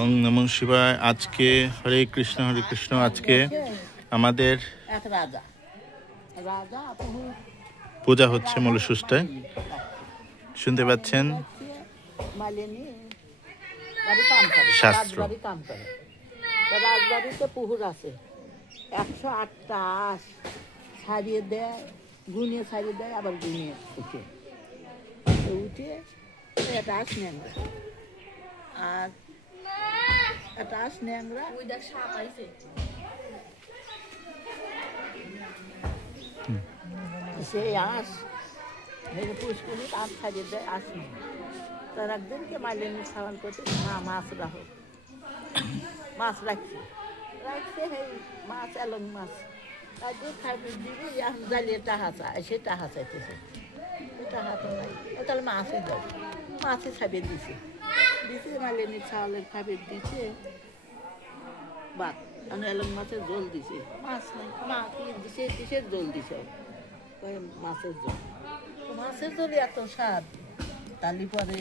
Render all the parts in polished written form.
ওং নমঃ শিবায়। আজকে হরে কৃষ্ণ আজকে আমাদের পূজা হচ্ছে মূলসুষ্টায়, শুনতে পাচ্ছেন শাস্ত্র। রাজবাড়িতে পুহুর আছে 108টা আঁশ ছাড়িয়ে দেয়, গুনিয়ে ছাড়িয়ে দেয়, আবার গুনিয়ে উঠে একটা আঁশ ন্যাংরা আর একটা আঁশ ন্যাংরা সেই আঁশ পুষ্কুনি আঁশ ছাড়িয়ে দেয়, আঁশ নেই। তার একদিনকে মালিনী খাওয়ান করতে মাছ রাখো, মাছ রাখছে সেই মাছ এলং মাছ তাই খাবি দিবি, এখন জ্বালিয়ে টাহা চায়, সে টাহা চাইতেছে, টাহা তো নাই, তাহলে মাছই দাও, মাছই ছাবিয়ে দিছে মালিনী ছাওয়ালের খাবিয়ে দিছে বাদ, আমি এলং মাছের জল দিছে, মাছ নাই, মা কি দিছে কিসের জল দিছে, মাছের জল, মাছের জল এত স্বাদ, তালি পরে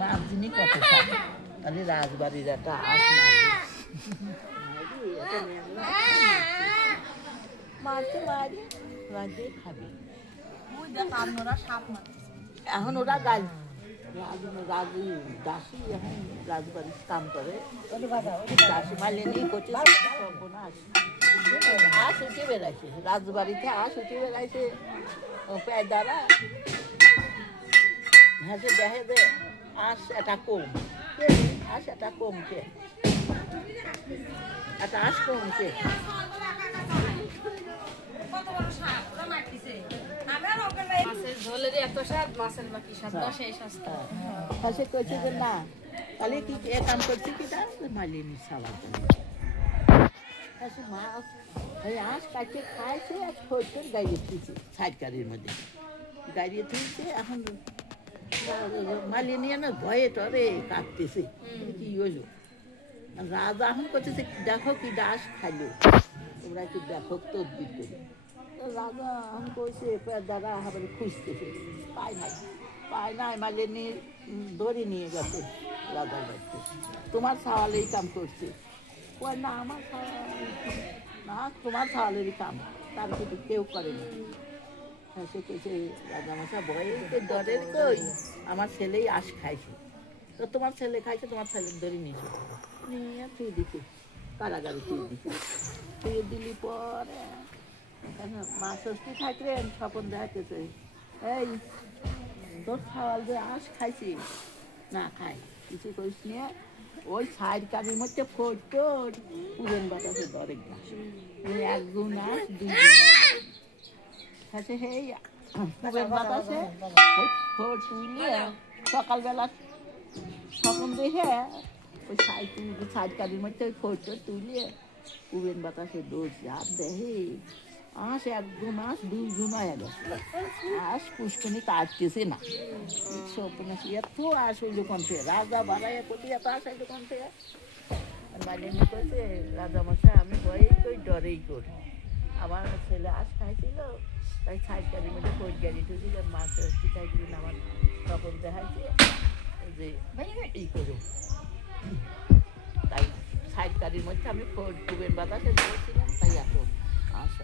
মাছ জিনি কত স্বাদ, তাহলে রাজবাড়ির একটা আঁশ মারতে মারি রাজে খাবি। এখন ওরা রাজু দাসী এখন রাজবাড়ির কাম করে, দাসী মালিনী করছে, আঁশ উঠে বেড়াইছে রাজবাড়িতে, আঁশ উঠে বেড়াইছে প্রায় দ্বারা হেঁটে দেখে দে আঁশ একটা কম, আঁশ একটা কমছে, একটা আঁশ কমছে, না তাহলে কি কাম করছি কি মালিনী খাওয়ার জন্য মাছ আঁশ কাটিয়ে খাইছে, আর ফোরটোর গাড়িয়ে থুইছে সাইড গাড়ির মধ্যে গাড়িয়ে থুইছে। এখন মালিনী না ভয়ে টরে কাঁদতেছে, কি হইলো, রাজা এখন করতেছে দেখো কি দাস খাইলো, তোমরা কি দেখো তদবির করে, রাজা এখন কইছে দাদা আবার খুঁজতেছে, পায় নাই মালিনী ধরে নিয়ে গেছে রাজার বাড়িতে, তোমার সাওয়ালেই কাম করছে, না আমার না তোমার সাওয়ালেরই কাম, তার কিন্তু কেউ করে না। সে কইছে রাজামশা ভয়ে ডরের কই, আমার ছেলেই আঁশ খাইছে, তো তোমার ছেলে খাইছে, তোমার ছেলে ধরে নিয়েছে, নিয়ে তুই দিছে কারাগারে, তুই দিলি পরে মা ষষ্ঠী থাকলেন, স্বপন দেখাতেছে এই তোর খাওয়াল যে আঁশ খাইছি, না খাই কিছু করিস নিয়ে ওই সাইড কারির মধ্যে ফোটো পুরেন বাতাসে দরে গাছ, একগুণ আঁশ দুই খাইছে, সেই পুরেন বাতাসে তুলে সকালবেলা স্বপন দেখে ওই সাইড কারির মধ্যে ওই ফোটো তুলে পুরেন বাতাসে দোষ আর দেখে আঁশ একগুণ আঁশ দুই গুণ হয়ে গেছে, আঁশ পুষ্কনি কাটতেছে না, এত আঁশ হইল কোন থেকে, রাজা বাড়াইয়া করতে এত আঁশ হইল কোন থেকে, মালিনী করছে রাজামশাই আমি ভয়েই কই ডরেই করি, আমার ছেলে আঁশ খাইছিল, তাই সাইড গাড়ির মধ্যে ফোট গাড়ি ঠুছিল, মাছ রস্তি খাইছিল, আমার তখন দেখাইছে যে এই করো, তাই সাইড গাড়ির মধ্যে আমি ফোট টুবেন বাতাসে ধরেছিলাম, তাই এত আঁশ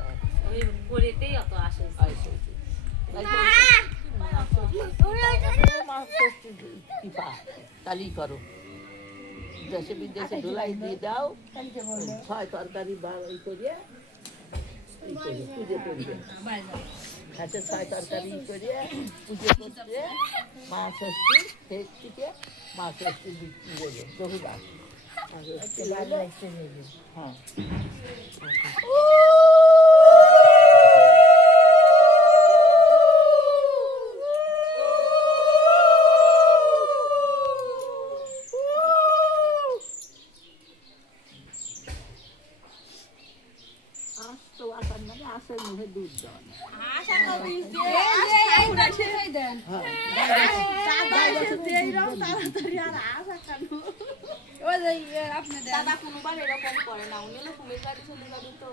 তালি করো, দেশে বিদেশে ধুলাই দিয়ে দাও, ছয় তরকারি করিয়ে পুজো করবে, হাতে ছয় তরকারি করিয়ে পুজো করতে মা ষষ্ঠী শেষ থেকে মা ষষ্ঠী দেবে বহুবার, হ্যাঁ আশের মুখে দুধ দেওয়া দাদা কোনোবার এরকম করে না, উনি কুমির গাড়ি চলে যাবে তো